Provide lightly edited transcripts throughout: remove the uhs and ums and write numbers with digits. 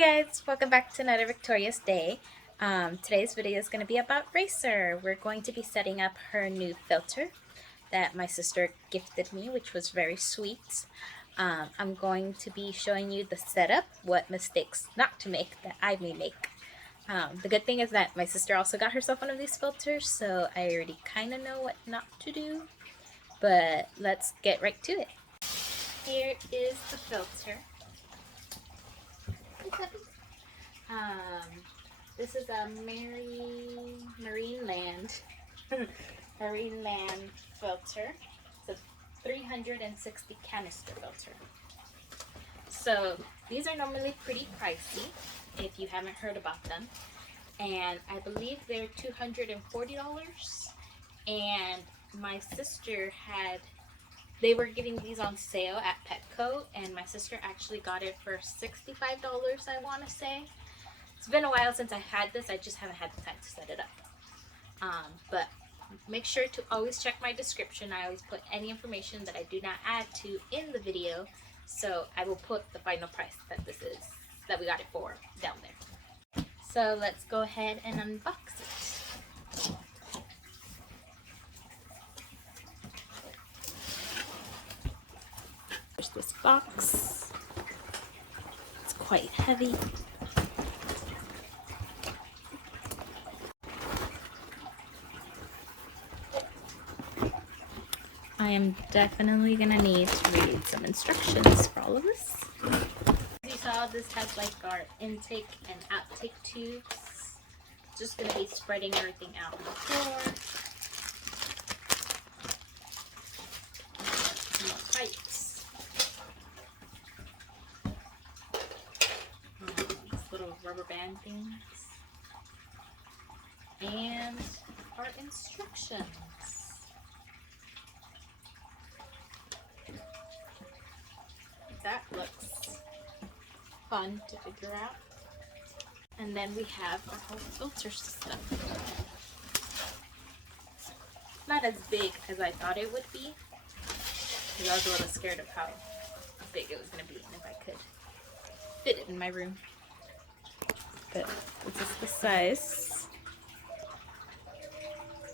Hi guys, welcome back to another victorious day. Today's video is going to be about Racer. We're going to be setting up her new filter that my sister gifted me, which was very sweet. I'm going to be showing you the setup, what mistakes not to make that I may make. The good thing is that my sister also got herself one of these filters, so I already kind of know what not to do. But let's get right to it. Here is the filter. This is a Marineland Marineland filter. It's a 360 canister filter. So these are normally pretty pricey if you haven't heard about them, and I believe they're $240. And my sister they were getting these on sale at Petco, and my sister actually got it for $65, I want to say. It's been a while since I had this, I just haven't had the time to set it up. But make sure to always check my description. I always put any information that I do not add to in the video, so I will put the final price that we got it for down there. So let's go ahead and unbox it. There's this box. It's quite heavy. I am definitely gonna need to read some instructions for all of this. As you saw, this has like our intake and outtake tubes. Just gonna be spreading everything out on the floor. Some more pipes. These little rubber band things. And our instructions. That looks fun to figure out. And then we have our whole filter system. Not as big as I thought it would be, because I was a little scared of how big it was going to be and if I could fit it in my room. But this is the size.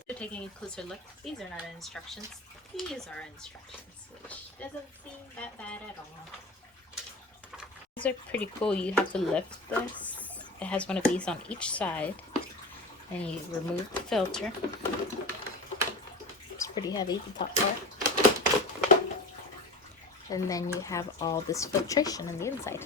So taking a closer look, these are not instructions. These are instructions, which doesn't seem that bad at all. These are pretty cool. You have to lift this. It has one of these on each side, and you remove the filter. It's pretty heavy, the top part. And then you have all this filtration on the inside.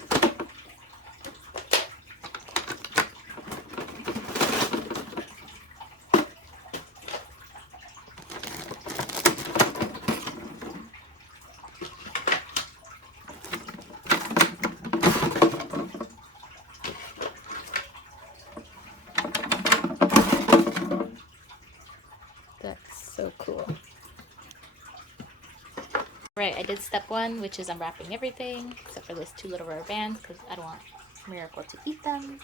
So cool. Right, I did step one, which is unwrapping everything except for those two little rubber bands because I don't want Miracle to eat them.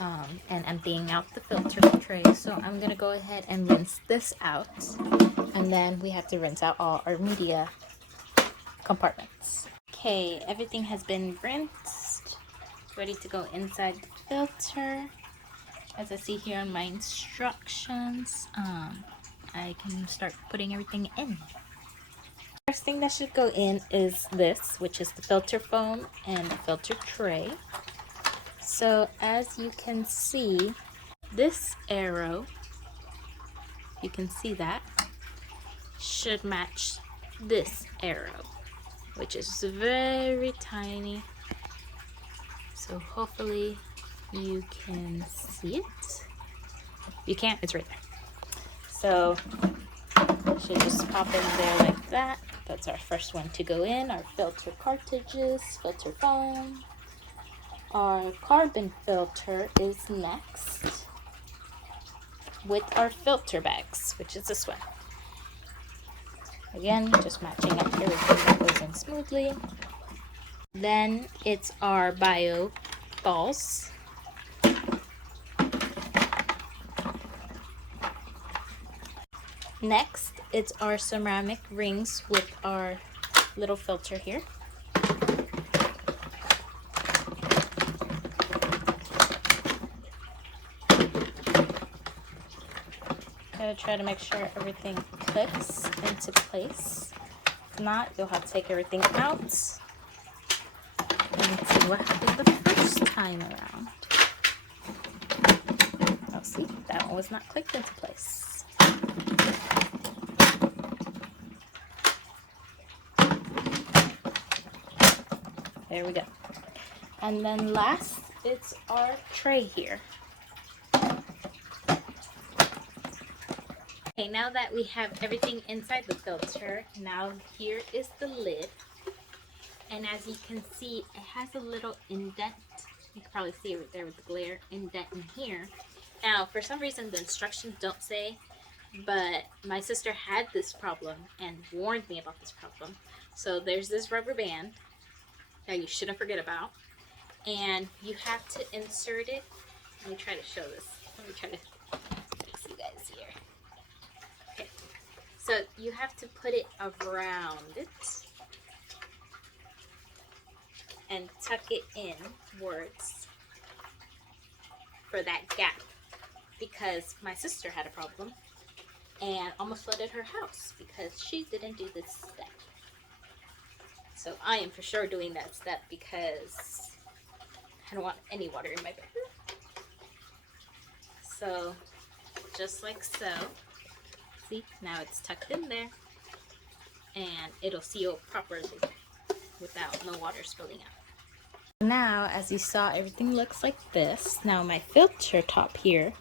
And emptying out the filter tray. So I'm gonna go ahead and rinse this out, and then we have to rinse out all our media compartments. Okay, everything has been rinsed, ready to go inside the filter. As I see here on my instructions, I can start putting everything in. First thing that should go in is this, which is the filter foam and the filter tray. So as you can see, this arrow, you can see that, should match this arrow, which is very tiny. So hopefully you can see it. If you can't, it's right there. So should just pop in there like that. That's our first one to go in. Our filter cartridges, filter foam. Our carbon filter is next with our filter bags, which is this one. Again, just matching up everything that goes in smoothly. Then it's our bio balls. Next, it's our ceramic rings with our little filter here. gotta try to make sure everything clicks into place. If not, you'll have to take everything out and see what happened the first time around. Oh, see, that one was not clicked into place. There we go. And then last, it's our tray here. Okay, now that we have everything inside the filter, now here is the lid. And as you can see, it has a little indent. You can probably see it right there with the glare indent in here. Now, for some reason, the instructions don't say, but my sister had this problem and warned me about this problem. So there's this rubber band that you shouldn't forget about. And you have to insert it. Let me try to show this. Let me try to fix you guys here. Okay. So you have to put it around it and tuck it inwards for that gap, because my sister had a problem and almost flooded her house because she didn't do this step. So I am for sure doing that step because I don't want any water in my bedroom. So just like so, see, now it's tucked in there and it'll seal properly without no water spilling out. Now, as you saw, everything looks like this. Now my filter top here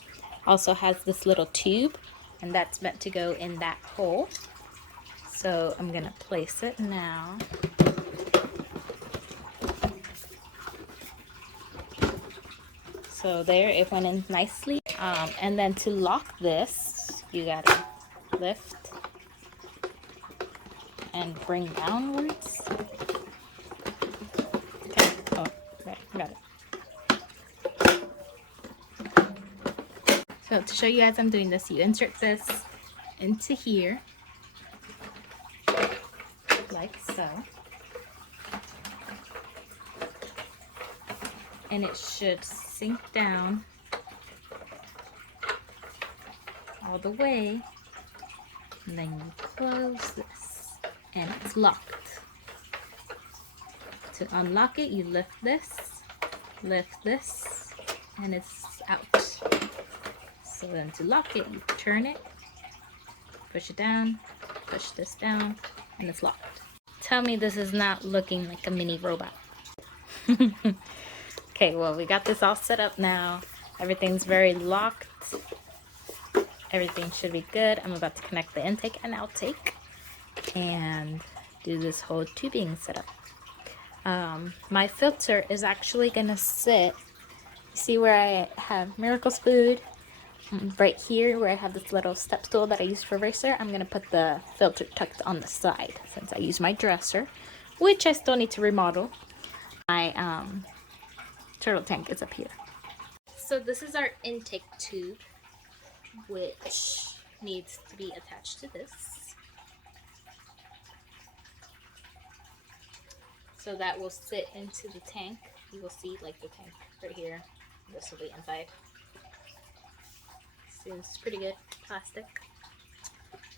also has this little tube, and that's meant to go in that hole. So I'm gonna place it now. So there, it went in nicely. And then to lock this, you gotta lift and bring downwards. Okay. Oh, right, got it. So to show you as I'm doing this, you insert this into here, like so. And it should sink down all the way. And then you close this, and it's locked. To unlock it, you lift this, and it's out. So then to lock it, you turn it, push it down, push this down, and it's locked. Tell me this is not looking like a mini robot. Okay, well, we got this all set up now. Everything's very locked. Everything should be good. I'm about to connect the intake and outtake and do this whole tubing setup. My filter is actually gonna sit, see where I have Miracle's food? Right here where I have this little step stool that I use for racer, I'm gonna put the filter tucked on the side since I use my dresser, which I still need to remodel. My turtle tank is up here. So this is our intake tube, which needs to be attached to this. So that will sit into the tank. You will see like the tank right here. This will be inside. Seems pretty good, plastic.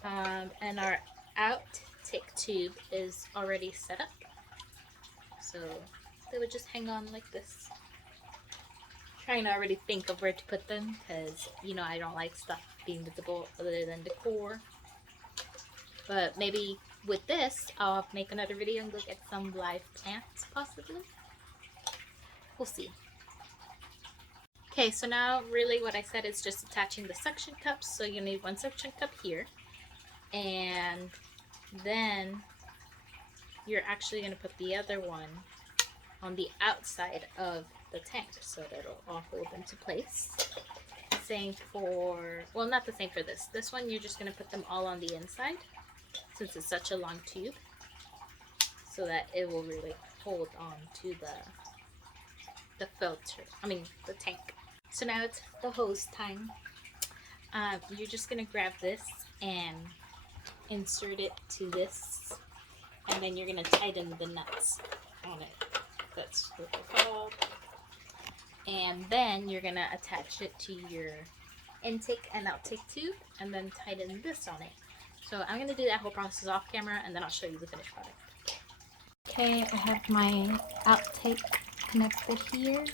And our outtake tube is already set up. So they would just hang on like this. Trying to already think of where to put them because, you know, I don't like stuff being visible other than decor. But maybe with this, I'll make another video and go get some live plants possibly. We'll see. Okay, so now really what I said is just attaching the suction cups. So you need one suction cup here. And then you're actually going to put the other one on the outside of the tank so that it'll all hold into place. Same for, well, not the same for this. This one you're just going to put them all on the inside since it's such a long tube so that it will really hold on to the filter, the tank. So now it's the hose time. You're just going to grab this and insert it to this, and then you're going to tighten the nuts on it. That's what they're called. And then you're going to attach it to your intake and outtake tube and then tighten this on it. So I'm going to do that whole process off camera and then I'll show you the finished product. Okay, I have my outtake connected here.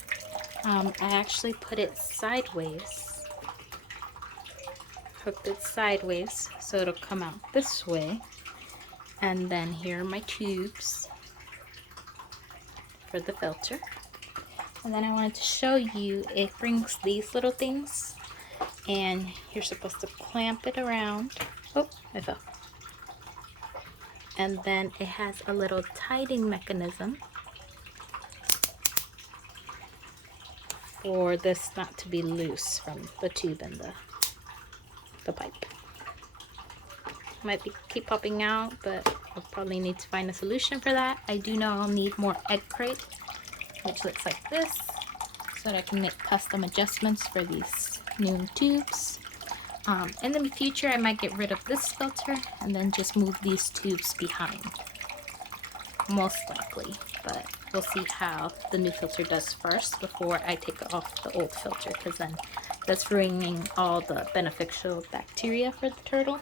I actually put it sideways, hooked it sideways so it'll come out this way. And then here are my tubes for the filter. And then I wanted to show you, it brings these little things and you're supposed to clamp it around. Oh, I fell. And then it has a little tightening mechanism for this not to be loose from the tube and the pipe. Might keep popping out, but I'll probably need to find a solution for that. I do know I'll need more egg crate, which looks like this, so that I can make custom adjustments for these new tubes. In the future, I might get rid of this filter and then just move these tubes behind, most likely, but we'll see how the new filter does first before I take off the old filter, because then that's ruining all the beneficial bacteria for the turtle.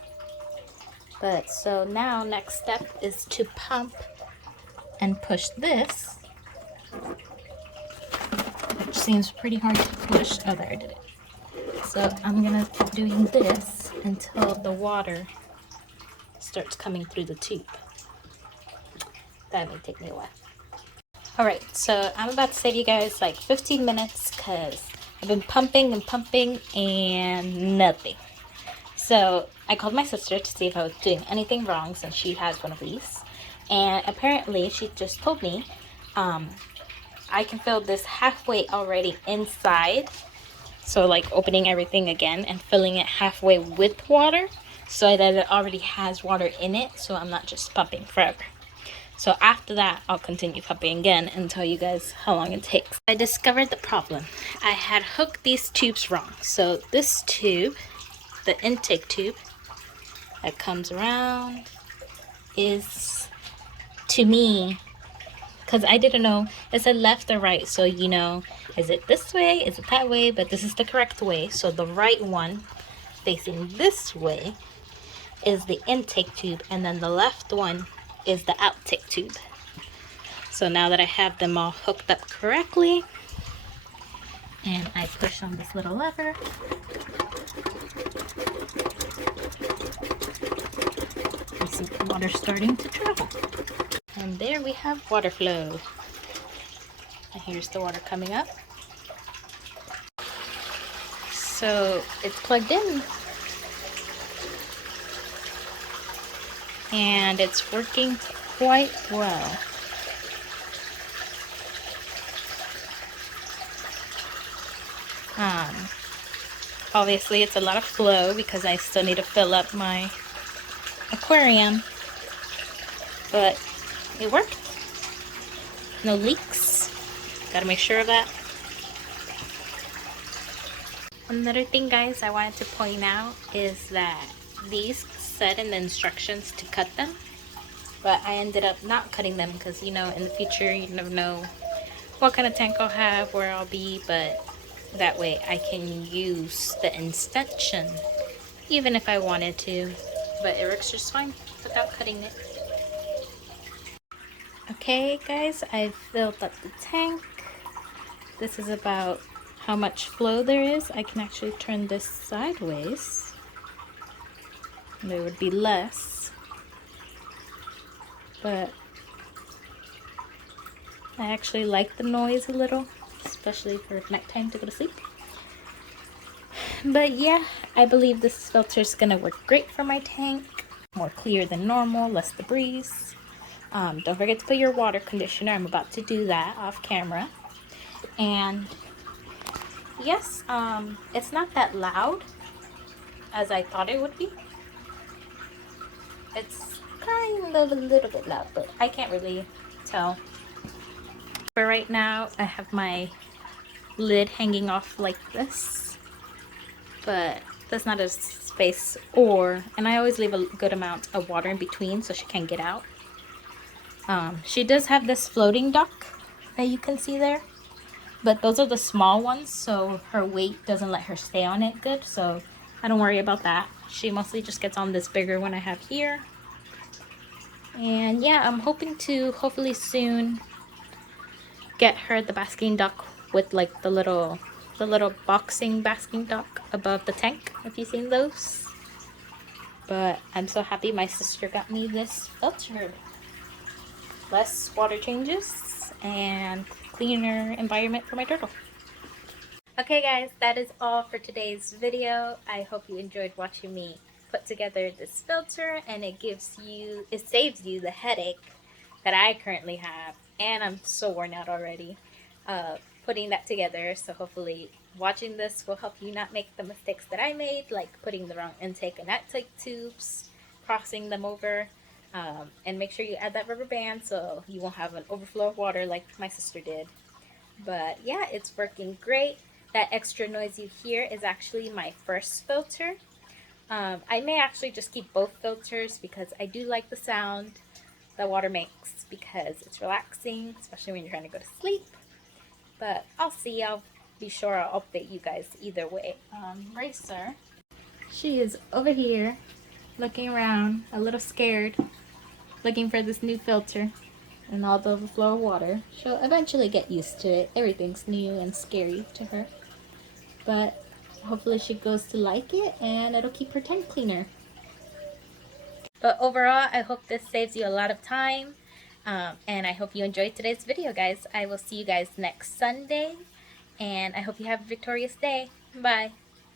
But so now next step is to pump and push this, which seems pretty hard to push. Oh, there, I did it. So I'm gonna keep doing this until the water starts coming through the tube. That may take me a while. Alright, so I'm about to save you guys like 15 minutes because I've been pumping and pumping and nothing. So I called my sister to see if I was doing anything wrong since she has one of these. And apparently she just told me I can fill this halfway already inside. So like opening everything again and filling it halfway with water so that it already has water in it, so I'm not just pumping forever. So after that, I'll continue pumping again and tell you guys how long it takes. I discovered the problem. I had hooked these tubes wrong. So this tube, the intake tube that comes around, is, to me, because I didn't know, it said left or right, so you know, is it this way, is it that way, but this is the correct way. So the right one facing this way is the intake tube, and then the left one is the outtake tube. So now that I have them all hooked up correctly, and I push on this little lever, you see the water starting to travel. And there we have water flow. And here's the water coming up. So it's plugged in. And it's working quite well. Obviously it's a lot of flow because I still need to fill up my aquarium, but it worked. No leaks. Gotta make sure of that. Another thing, guys, I wanted to point out is that these said in the instructions to cut them, but I ended up not cutting them because, you know, in the future you never know what kind of tank I'll have, where I'll be, but that way I can use the extension even if I wanted to, but it works just fine without cutting it. Okay guys, I've filled up the tank. This is about how much flow there is. I can actually turn this sideways. There would be less, but I actually like the noise a little, especially for nighttime to go to sleep. But yeah, I believe this filter is gonna work great for my tank. More clear than normal, less debris. Don't forget to put your water conditioner. I'm about to do that off camera. And yes, it's not that loud as I thought it would be. It's kind of a little bit loud, but I can't really tell. For right now, I have my lid hanging off like this, but that's not a space, and I always leave a good amount of water in between so she can't get out. She does have this floating dock that you can see there, but those are the small ones, so her weight doesn't let her stay on it good, so I don't worry about that. She mostly just gets on this bigger one I have here. And yeah, I'm hoping to hopefully soon get her the basking duck with like the little boxing basking duck above the tank, if you've seen those. But I'm so happy my sister got me this filter. Less water changes and cleaner environment for my turtle. Okay guys, that is all for today's video. I hope you enjoyed watching me put together this filter, and it saves you the headache that I currently have, and I'm so worn out already putting that together. So hopefully watching this will help you not make the mistakes that I made, like putting the wrong intake and outtake tubes, crossing them over, and make sure you add that rubber band so you won't have an overflow of water like my sister did. But yeah, it's working great. That extra noise you hear is actually my first filter. I may actually just keep both filters because I do like the sound the water makes because it's relaxing, especially when you're trying to go to sleep. But I'll see. I'll be sure I'll update you guys either way. Racer, she is over here looking around, a little scared, looking for this new filter and all the overflow of water. She'll eventually get used to it. Everything's new and scary to her. But hopefully she goes to like it, and it'll keep her tank cleaner. But overall, I hope this saves you a lot of time. And I hope you enjoyed today's video, guys. I will see you guys next Sunday. And I hope you have a victorious day. Bye.